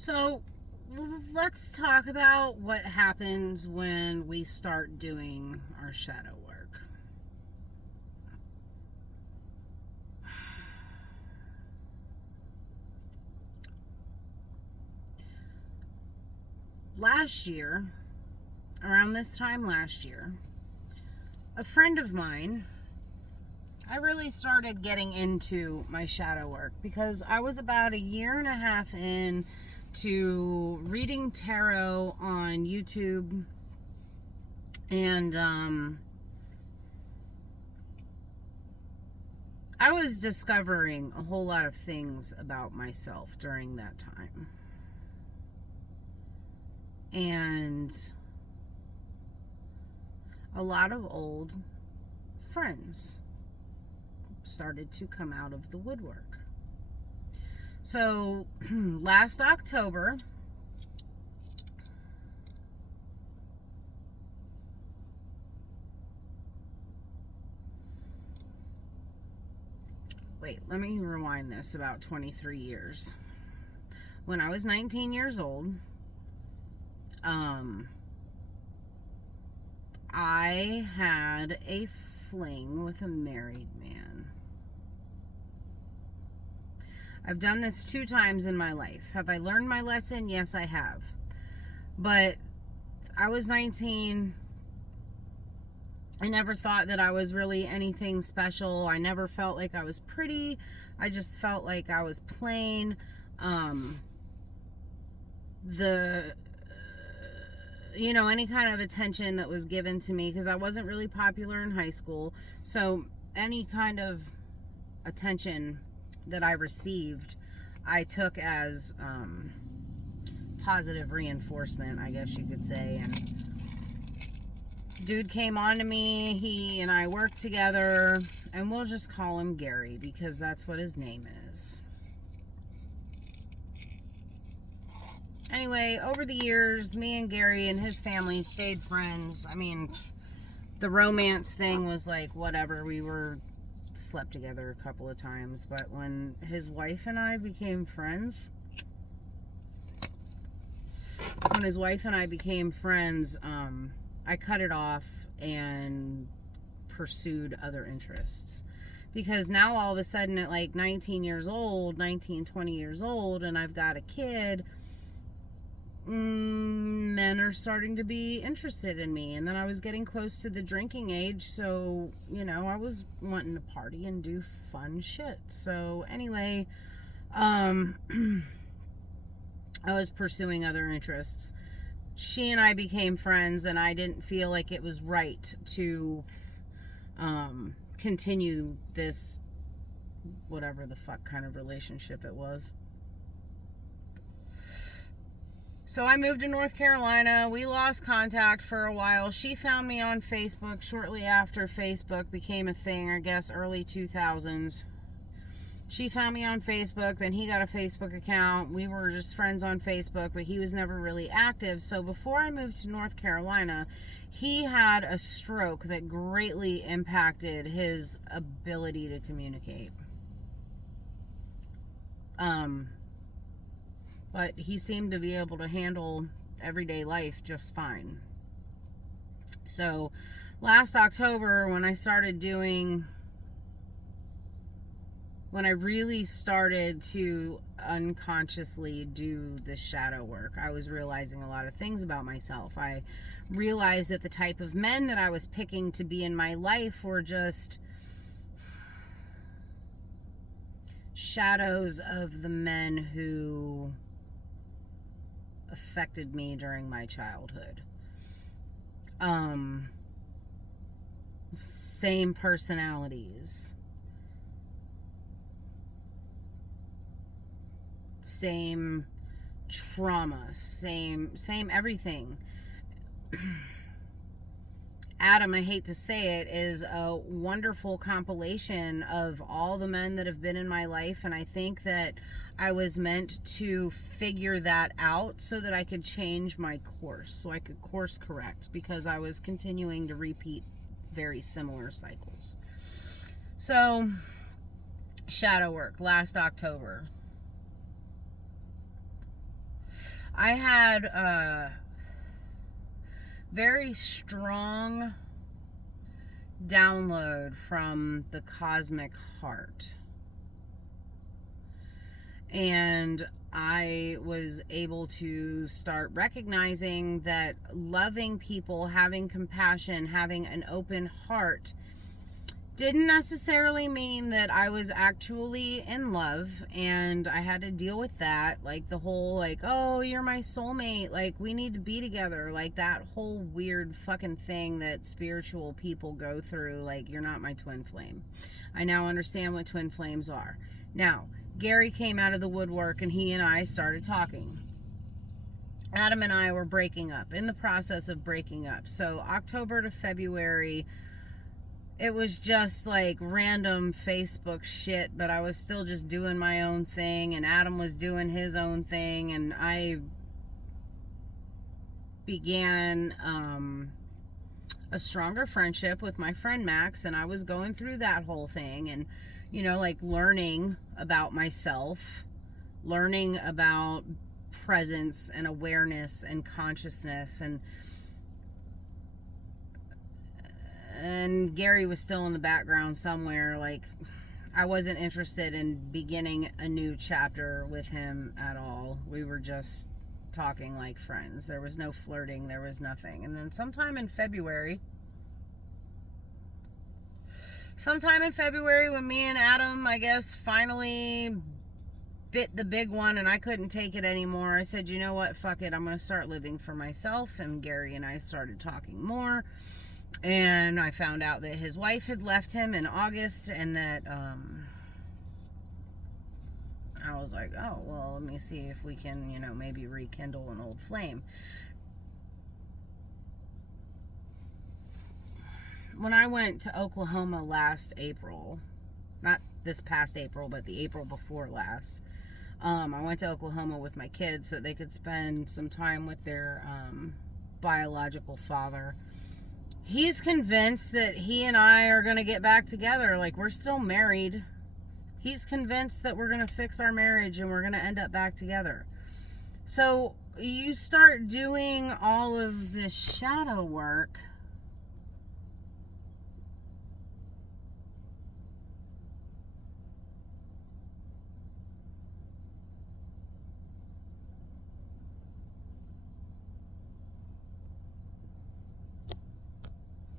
So let's talk about what happens when we start doing our shadow work. Last year, around this time last year, a friend of mine, I really started getting into my shadow work because I was about a year and a half in to reading tarot on YouTube, and I was discovering a whole lot of things about myself during that time. And a lot of old friends started to come out of the woodwork. So last October, let me rewind this about 23 years. When I was 19 years old, I had a fling with a married man. I've done this 2 times in my life. Have I learned my lesson? Yes, I have. But I was 19. I never thought that I was really anything special. I never felt like I was pretty. I just felt like I was plain. Any kind of attention that was given to me, because I wasn't really popular in high school. So any kind of attention that I received, I took as positive reinforcement, I guess you could say. And dude came on to me. He and I worked together, and we'll just call him Gary because that's what his name is. Anyway, over the years, me and Gary and his family stayed friends. I mean, the romance thing was like whatever. We slept together a couple of times, but when his wife and I became friends, I cut it off and pursued other interests. Because now all of a sudden at like 20 years old, and I've got a kid, men are starting to be interested in me. And then I was getting close to the drinking age, so, I was wanting to party and do fun shit. So anyway, I was pursuing other interests. She and I became friends, and I didn't feel like it was right to continue this whatever the fuck kind of relationship it was. So I moved to North Carolina. We lost contact for a while. She found me on Facebook shortly after Facebook became a thing, I guess early 2000s. She found me on Facebook, then he got a Facebook account. We were just friends on Facebook, but he was never really active. So before I moved to North Carolina, he had a stroke that greatly impacted his ability to communicate. But he seemed to be able to handle everyday life just fine. So last October, when I really started to unconsciously do the shadow work, I was realizing a lot of things about myself. I realized that the type of men that I was picking to be in my life were just shadows of the men who affected me during my childhood. Same personalities, same trauma, same everything. Adam, I hate to say it, is a wonderful compilation of all the men that have been in my life, and I think that I was meant to figure that out so that I could change my course, so I could course correct, because I was continuing to repeat very similar cycles. So, shadow work, last October. I had a very strong download from the cosmic heart. And I was able to start recognizing that loving people, having compassion, having an open heart didn't necessarily mean that I was actually in love, and I had to deal with that. Like the whole, like, oh, you're my soulmate, like we need to be together, like that whole weird fucking thing that spiritual people go through, like you're not my twin flame. I now understand what twin flames are. Now, Gary came out of the woodwork and he and I started talking. Adam and I were breaking up, in the process of breaking up. So October to February, it was just like random Facebook shit, but I was still just doing my own thing, and Adam was doing his own thing, and I began a stronger friendship with my friend Max, and I was going through that whole thing, and you know, like learning about myself, learning about presence and awareness and consciousness, and Gary was still in the background somewhere. Like, I wasn't interested in beginning a new chapter with him at all. We were just talking like friends. There was no flirting, there was nothing. And then sometime in February, when me and Adam, I guess, finally bit the big one and I couldn't take it anymore, I said, you know what, fuck it, I'm going to start living for myself. And Gary and I started talking more. And I found out that his wife had left him in August, and that I was like, oh, well, let me see if we can, you know, maybe rekindle an old flame. When I went to Oklahoma last April, not this past April, but the April before last, I went to Oklahoma with my kids so they could spend some time with their biological father. He's convinced that he and I are going to get back together. Like, we're still married. He's convinced that we're going to fix our marriage and we're going to end up back together. So you start doing all of this shadow work.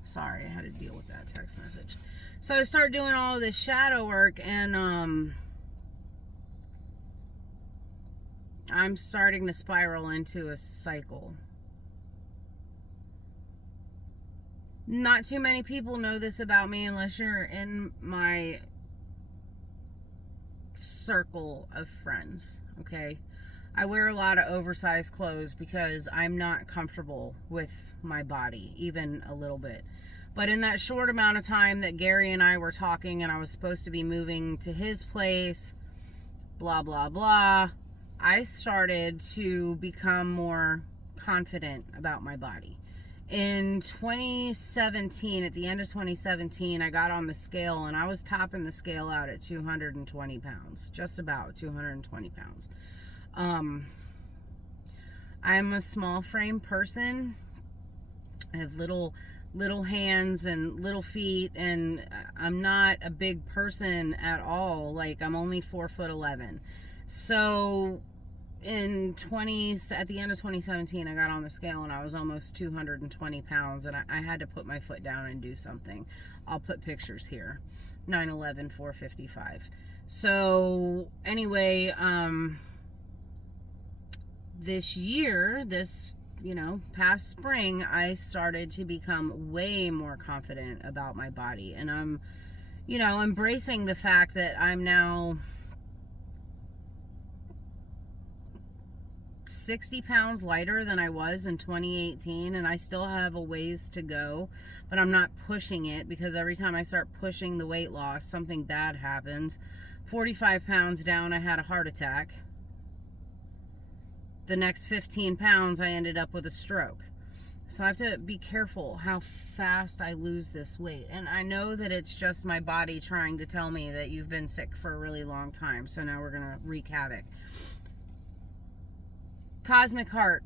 Sorry, I had to deal with that text message. So I started doing all of this shadow work, and I'm starting to spiral into a cycle. Not too many people know this about me unless you're in my circle of friends, okay? I wear a lot of oversized clothes because I'm not comfortable with my body, even a little bit. But in that short amount of time that Gary and I were talking and I was supposed to be moving to his place, blah, blah, blah, I started to become more confident about my body. In 2017, at the end of 2017, I got on the scale and I was topping the scale out at 220 pounds, just about 220 pounds. I'm a small frame person. I have little hands and little feet, and I'm not a big person at all. Like, I'm only 4'11". So at the end of 2017, I got on the scale and I was almost 220 pounds, and I had to put my foot down and do something. I'll put pictures here. 9/11, 455. So anyway, this year, past spring, I started to become way more confident about my body. And I'm, embracing the fact that I'm now 60 pounds lighter than I was in 2018, and I still have a ways to go, but I'm not pushing it, because every time I start pushing the weight loss, something bad happens. 45 pounds down, I had a heart attack. The next 15 pounds, I ended up with a stroke. So I have to be careful how fast I lose this weight. And I know that it's just my body trying to tell me that you've been sick for a really long time. So now we're going to wreak havoc. Cosmic Heart.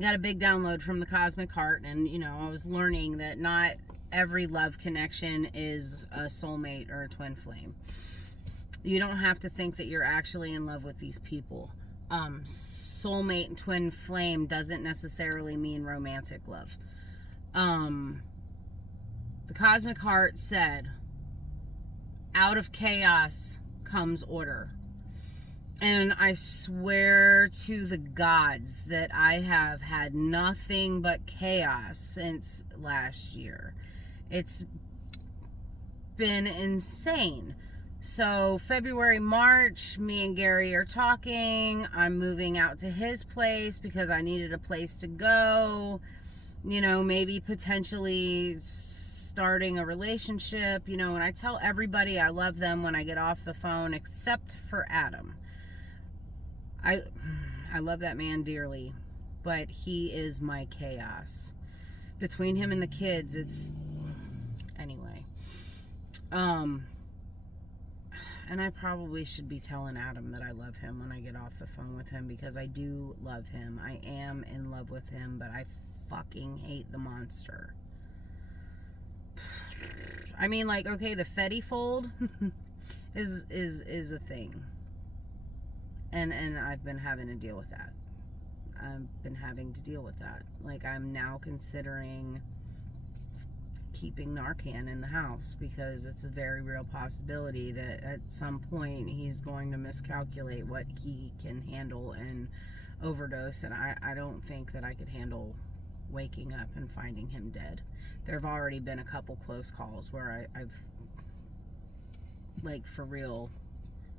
Got a big download from the Cosmic Heart, and I was learning that not every love connection is a soulmate or a twin flame. You don't have to think that you're actually in love with these people. Soulmate and twin flame doesn't necessarily mean romantic love. The Cosmic Heart said, out of chaos comes order. And I swear to the gods that I have had nothing but chaos since last year. It's been insane. So February, March, me and Gary are talking. I'm moving out to his place because I needed a place to go. Maybe potentially starting a relationship. And I tell everybody I love them when I get off the phone, except for Adam. I love that man dearly, but he is my chaos. Between him and the kids, it's... Anyway. And I probably should be telling Adam that I love him when I get off the phone with him, because I do love him. I am in love with him, but I fucking hate the monster. I mean, okay, the Fetty fold is a thing. And I've been having to deal with that. I'm now considering keeping Narcan in the house, because it's a very real possibility that at some point he's going to miscalculate what he can handle and overdose. And I don't think that I could handle waking up and finding him dead. There have already been a couple close calls where I've for real,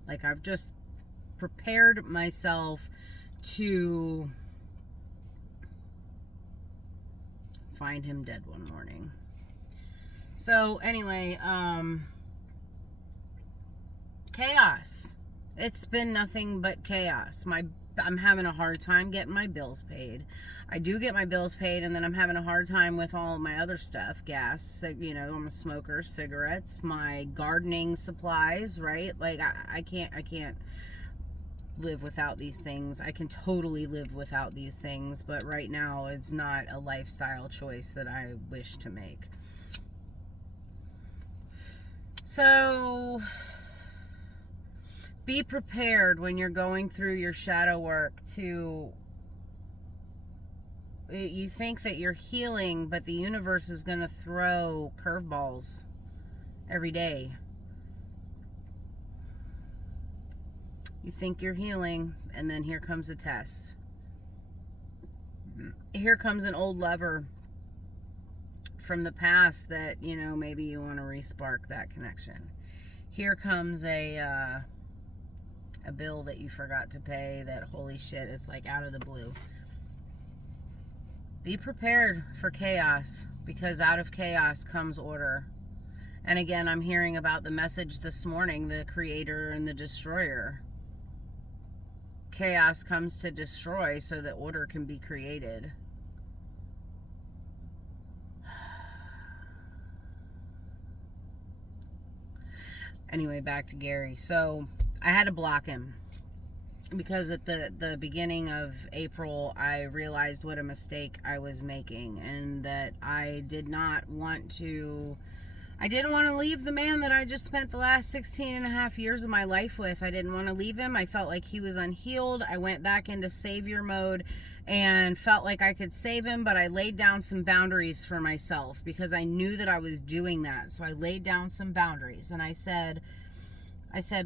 I've just prepared myself to find him dead one morning. So anyway, chaos. It's been nothing but chaos. I'm having a hard time getting my bills paid. I do get my bills paid, and then I'm having a hard time with all of my other stuff. Gas, I'm a smoker, cigarettes, my gardening supplies, right? I can't live without these things. I can totally live without these things, but right now it's not a lifestyle choice that I wish to make. So be prepared when you're going through your shadow work to... You think that you're healing, but the universe is going to throw curveballs every day. You think you're healing, and then here comes a test. Here comes an old lover from the past that, maybe you want to re-spark that connection. Here comes a bill that you forgot to pay that, holy shit, it's out of the blue. Be prepared for chaos, because out of chaos comes order. And again, I'm hearing about the message this morning, the creator and the destroyer. Chaos comes to destroy so that order can be created. Anyway, back to Gary. So I had to block him because at the beginning of April, I realized what a mistake I was making, and that I didn't want to leave the man that I just spent the last 16 and a half years of my life with. I didn't want to leave him. I felt like he was unhealed. I went back into savior mode and felt like I could save him, but I laid down some boundaries for myself because I knew that I was doing that. So I laid down some boundaries, and I said,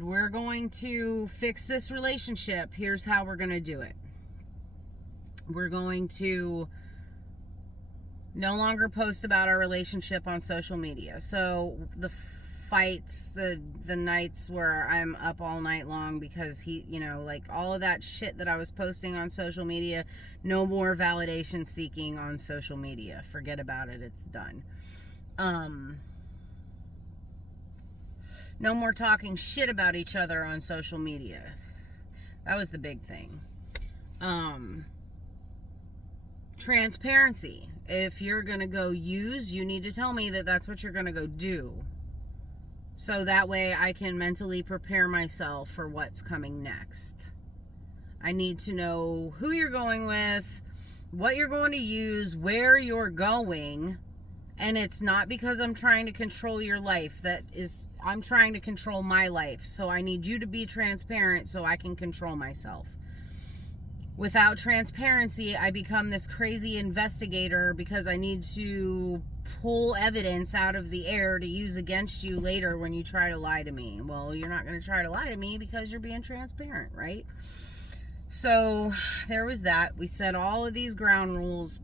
we're going to fix this relationship. Here's how we're going to do it. We're going to no longer post about our relationship on social media. So the fights, the nights where I'm up all night long because he, all of that shit that I was posting on social media, no more validation seeking on social media. Forget about it. It's done. No more talking shit about each other on social media. That was the big thing. Transparency. If you're going to go use, you need to tell me that that's what you're going to go do. So that way I can mentally prepare myself for what's coming next. I need to know who you're going with, what you're going to use, where you're going. And it's not because I'm trying to control your life. I'm trying to control my life. So I need you to be transparent so I can control myself. Without transparency, I become this crazy investigator because I need to pull evidence out of the air to use against you later when you try to lie to me. Well, you're not going to try to lie to me because you're being transparent, right? So there was that. We set all of these ground rules.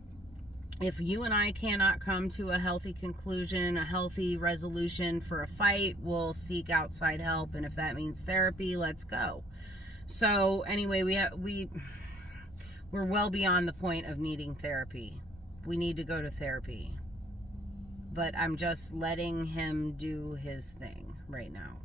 If you and I cannot come to a healthy conclusion, a healthy resolution for a fight, we'll seek outside help. And if that means therapy, let's go. So anyway, we're well beyond the point of needing therapy. We need to go to therapy. But I'm just letting him do his thing right now.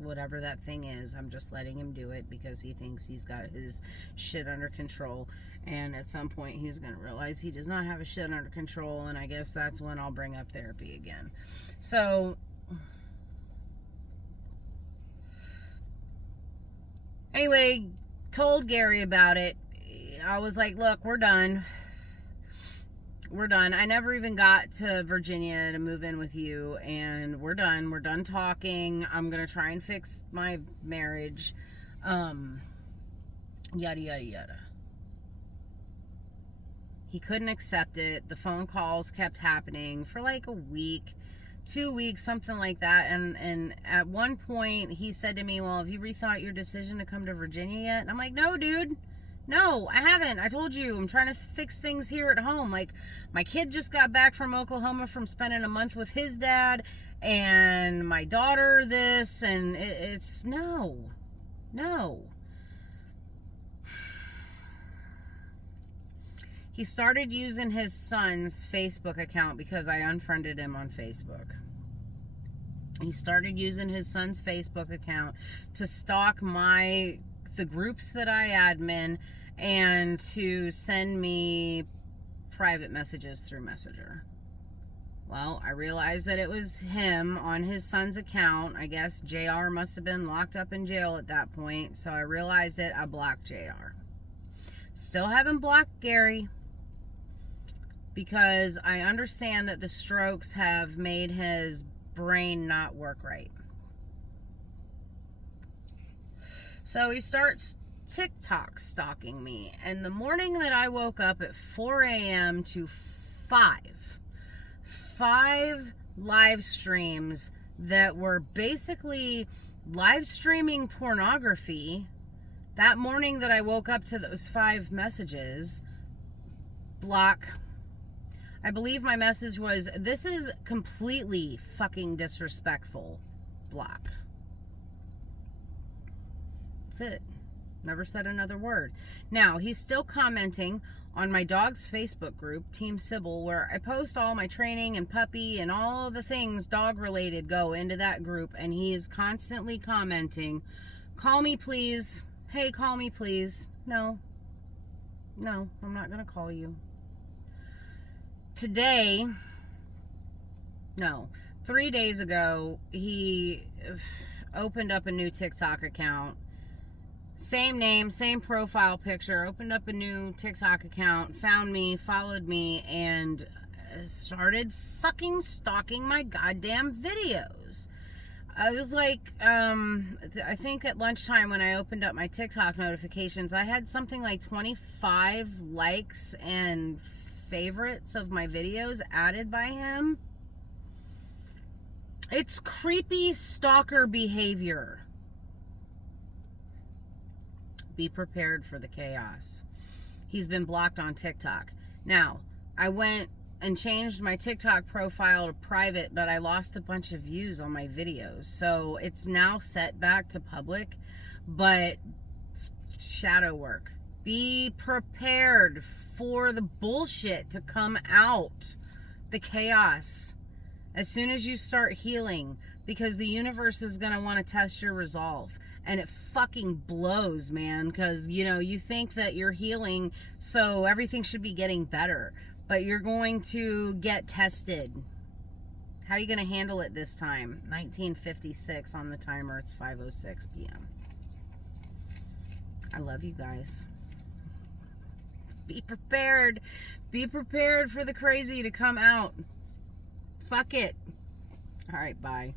Whatever that thing is, I'm just letting him do it because he thinks he's got his shit under control. And at some point, he's going to realize he does not have his shit under control. And I guess that's when I'll bring up therapy again. So, anyway, told Gary about it. I was like, look, we're done. We're done. I never even got to Virginia to move in with you, and we're done. We're done talking. I'm going to try and fix my marriage. Yada, yada, yada. He couldn't accept it. The phone calls kept happening for like a week, 2 weeks, something like that. And at one point, he said to me, well, have you rethought your decision to come to Virginia yet? And I'm like, no, dude. No, I haven't. I told you, I'm trying to fix things here at home. Like, my kid just got back from Oklahoma from spending a month with his dad, and my daughter this, and it's no. He started using his son's Facebook account because I unfriended him on Facebook. He started using his son's Facebook account to stalk the groups that I admin and to send me private messages through Messenger. Well, I realized that it was him on his son's account. I guess JR must have been locked up in jail at that point. So I realized it. I blocked JR. Still haven't blocked Gary because I understand that the strokes have made his brain not work right. So he starts TikTok stalking me. And the morning that I woke up at 4 a.m. to five live streams that were basically live streaming pornography, that morning that I woke up to those 5 messages, block. I believe my message was, this is completely fucking disrespectful, block. That's it. Never said another word. Now, he's still commenting on my dog's Facebook group, Team Sybil, where I post all my training and puppy and all the things dog related go into that group, and he is constantly commenting, call me please. Hey, call me please. No, I'm not going to call you. Today, 3 days ago, he opened up a new TikTok account. Same name, same profile picture, opened up a new TikTok account, found me, followed me, and started fucking stalking my goddamn videos. I was like, I think at lunchtime when I opened up my TikTok notifications, I had something like 25 likes and favorites of my videos added by him. It's creepy stalker behavior. Be prepared for the chaos. He's been blocked on TikTok. Now, I went and changed my TikTok profile to private, but I lost a bunch of views on my videos. So it's now set back to public, but shadow work. Be prepared for the bullshit to come out. The chaos. As soon as you start healing, because the universe is going to want to test your resolve. And it fucking blows, man, because, you think that you're healing, so everything should be getting better. But you're going to get tested. How are you going to handle it this time? 1956 on the timer. It's 5:06 p.m. I love you guys. Be prepared. Be prepared for the crazy to come out. Fuck it. All right, bye.